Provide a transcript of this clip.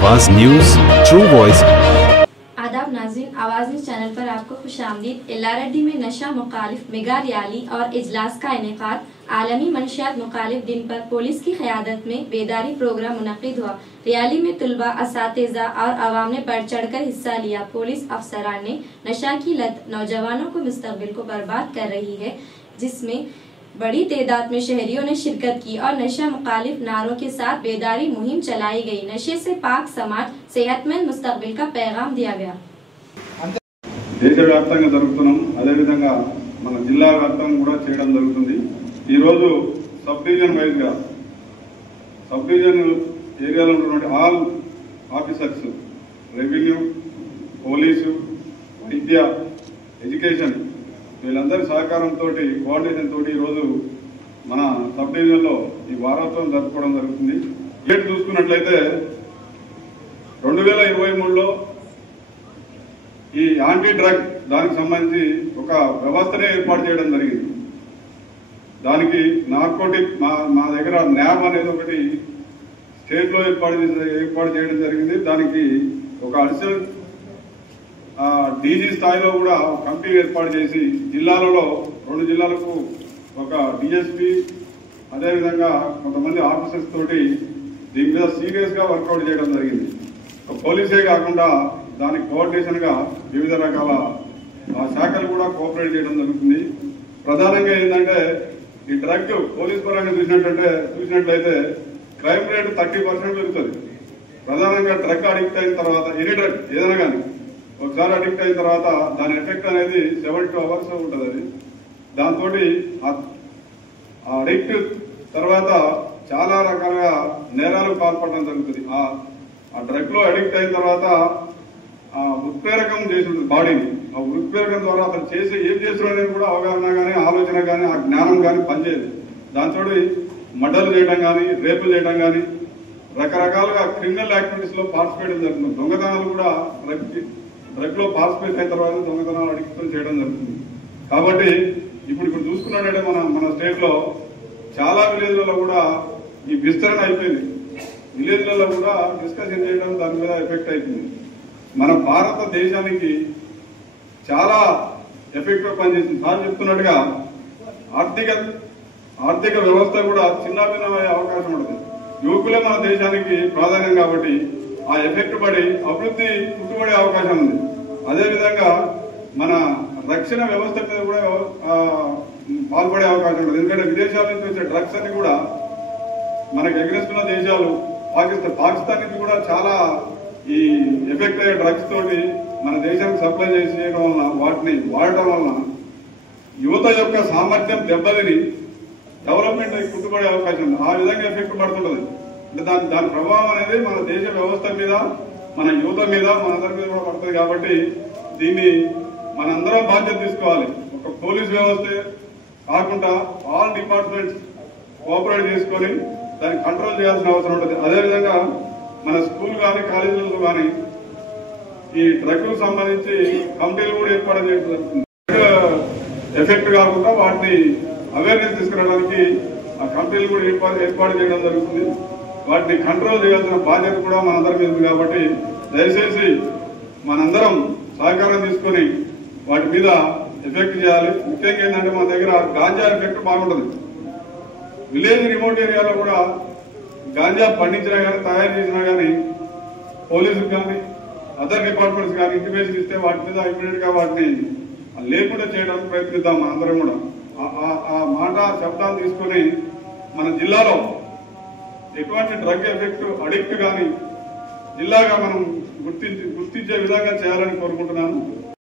आवाज news true voice. आदाब नाज़रीन, आवाज़ न्यूज चैनल पर आपको खुशामदीद। एल्लारेड्डी में नशा मुखालिफ मेगा रैली और इजलास का इनेकाद। आलमी मंशियात मुखालिफ दिन पर पुलिस की क़यादत में बेदारी प्रोग्राम मुनक़िद हुआ। रैली में तुलबा, असातिज़ा और आवाम ने बढ़ चढ़ कर हिस्सा लिया। पुलिस अफसरान ने नशा की लत नौजवानों को मुस्तक़बिल को बर्बाद कर रही है, जिसमें बड़ी तादाद में शहरियों ने शिरकत की और नशा मुखालिफ नारों के साथ बेदारी मुहिम चलाई गई। नशे से पाक समाज, सेहतमंद मुस्तक़बिल का पैगाम दिया गया। దేశవ్యాప్తంగా జరుగుతున్నాం, అదేవిధంగా మన జిల్లా వ్యాప్తంగా కూడా చేయడం జరుగుతుంది. ఈరోజు సబ్ డివిజన్ వైజ్గా సబ్ డివిజన్ ఏరియాలో ఉన్నటువంటి ఆల్ ఆఫీసర్స్, రెవెన్యూ, పోలీసు, వైద్య, ఎడ్యుకేషన్ వీళ్ళందరి సహకారంతో కోఆర్డినేషన్ తోటి ఈరోజు మన సబ్ డివిజన్లో ఈ వారోత్సవం జరుపుకోవడం జరుగుతుంది. డేట్ చూసుకున్నట్లయితే 2023లో ఈ యాంటీ డ్రగ్ దానికి సంబంధించి ఒక వ్యవస్థనే ఏర్పాటు చేయడం జరిగింది. దానికి నార్కోటిక్ మా దగ్గర న్యాబ్ అనేది ఒకటి స్టేట్ లో ఏర్పాటు చేయడం జరిగింది. దానికి ఒక అడిషనల్ డీజీ స్థాయిలో కూడా కమిటీ ఏర్పాటు చేసి జిల్లాలలో 2 జిల్లాలకు ఒక డిఎస్పీ, అదేవిధంగా కొంతమంది ఆఫీసర్స్ తోటి దీని మీద సీరియస్ గా వర్కౌట్ చేయడం జరిగింది. పోలీసే కాకుండా దానికి కోఆర్డినేషన్ గా వివిధ రకాల శాఖలు కూడా కోఆపరేట్ చేయడం జరుగుతుంది. ప్రధానంగా ఏంటంటే ఈ డ్రగ్ పోలీస్ పరంగా చూసినట్లయితే క్రైమ్ రేట్ 30% పెరుగుతుంది. ప్రధానంగా డ్రగ్ అడిక్ట్ అయిన తర్వాత, ఎనీ డ్రగ్ ఏదైనా కానీ ఒకసారి అడిక్ట్ అయిన తర్వాత దాని ఎఫెక్ట్ అనేది 72 అవర్స్ ఉంటుంది. అది దాంతో అడిక్ట్ తర్వాత చాలా రకాలుగా నేరాలకు పాల్పడడం జరుగుతుంది. ఆ డ్రగ్ లో అడిక్ట్ అయిన తర్వాత ఉత్ప్రేరకం చేసి ఉంటుంది బాడీని. ఆ ఉత్ప్రేరకం ద్వారా అతను చేసి ఏం చేస్తున్నాడు అనేది కూడా అవగాహన కానీ, ఆలోచన కానీ, ఆ జ్ఞానం కానీ పనిచేయదు. దాంతో మర్డర్లు చేయడం కానీ, రేపులు చేయడం కానీ, రకరకాలుగా క్రిమినల్ యాక్టివిటీస్ లో పార్టిసిపేట్ జరుగుతుంది. దొంగతనాలు కూడా డ్రగ్ లో పార్టిసిపేట్ అయిన తర్వాత దొంగతనాలు అడిక్ట్ చేయడం జరుగుతుంది. కాబట్టి ఇప్పుడు చూసుకున్నట్లయితే మన స్టేట్ లో చాలా విలేజ్లలో కూడా ఈ విస్తరణ అయిపోయింది. విలేజ్లలో కూడా డిస్కషన్ చేయడం దాని మీద ఎఫెక్ట్ అయిపోయింది. మన భారతదేశానికి చాలా ఎఫెక్టివ్ పనిచేసింది. సార్ చెప్తున్నట్టుగా ఆర్థిక వ్యవస్థ కూడా చిన్నాభిన్నమయ్యే అవకాశం ఉంటుంది. యువకులే మన దేశానికి ప్రాధాన్యం కాబట్టి ఆ ఎఫెక్ట్ పడి అభివృద్ధి పుట్టుబడే అవకాశం ఉంది. అదేవిధంగా మన రక్షణ వ్యవస్థ మీద కూడా పాల్పడే అవకాశం ఉంటుంది. ఎందుకంటే విదేశాల నుంచి వచ్చే డ్రగ్స్ అన్ని కూడా మనకు ఎగరేస్తున్న దేశాలు పాకిస్తాన్ నుంచి కూడా చాలా ఈ ఎఫెక్ట్ అయ్యే డ్రగ్స్ తోటి మన దేశానికి సప్లై చేయడం వలన, వాటిని వాడటం వలన యువత యొక్క సామర్థ్యం దెబ్బతిని డెవలప్మెంట్ పుట్టుబడే అవకాశం ఉంది. ఆ విధంగా ఎఫెక్ట్ పడుతుంటది. అంటే దాని ప్రభావం అనేది మన దేశ వ్యవస్థ మీద, మన యువత మీద, మనందరి మీద కూడా పడుతుంది. కాబట్టి దీన్ని మనందరం బాధ్యత తీసుకోవాలి. ఒక పోలీస్ వ్యవస్థ కాకుండా ఆల్ డిపార్ట్మెంట్స్ కోఆపరేట్ చేసుకొని దాన్ని కంట్రోల్ చేయాల్సిన అవసరం ఉంటుంది. అదేవిధంగా మన స్కూల్ కానీ, కాలేజీలలో కానీ ఈ డ్రగ్ కు సంబంధించి కమిటీలు కూడా ఏర్పాటు చేయడం జరుగుతుంది. ఎఫెక్ట్ కాకుండా వాటిని అవేర్నెస్ తీసుకురావడానికి ఆ కమిటీలు కూడా ఏర్పాటు చేయడం జరుగుతుంది. వాటిని కంట్రోల్ చేయాల్సిన బాధ్యత కూడా మనందరి మీద ఉంది. కాబట్టి దయచేసి మనందరం సహకారం తీసుకొని వాటి మీద ఎఫెక్ట్ చేయాలి. ముఖ్యంగా ఏంటంటే మన దగ్గర గాంజా ఎఫెక్ట్ బాగుంటుంది. విలేజ్ రిమోట్ ఏరియాలో కూడా గాంజా పండించినా కానీ, తయారు చేసినా కానీ పోలీసులు కానీ, అదర్ డిపార్ట్మెంట్స్ కానీ ఇంటిమేషన్ ఇస్తే వాటి మీద ఇమీడియట్ గా వాటిని లేకుండా చేయడానికి ప్రయత్నిద్దాం. మనందరం కూడా ఆ మాట శబ్దాలు తీసుకుని మన జిల్లాలో ఎటువంటి డ్రగ్ ఎఫెక్ట్ అడిక్ట్ కానీ జిల్లాగా మనం గుర్తించే విధంగా చేయాలని కోరుకుంటున్నాను.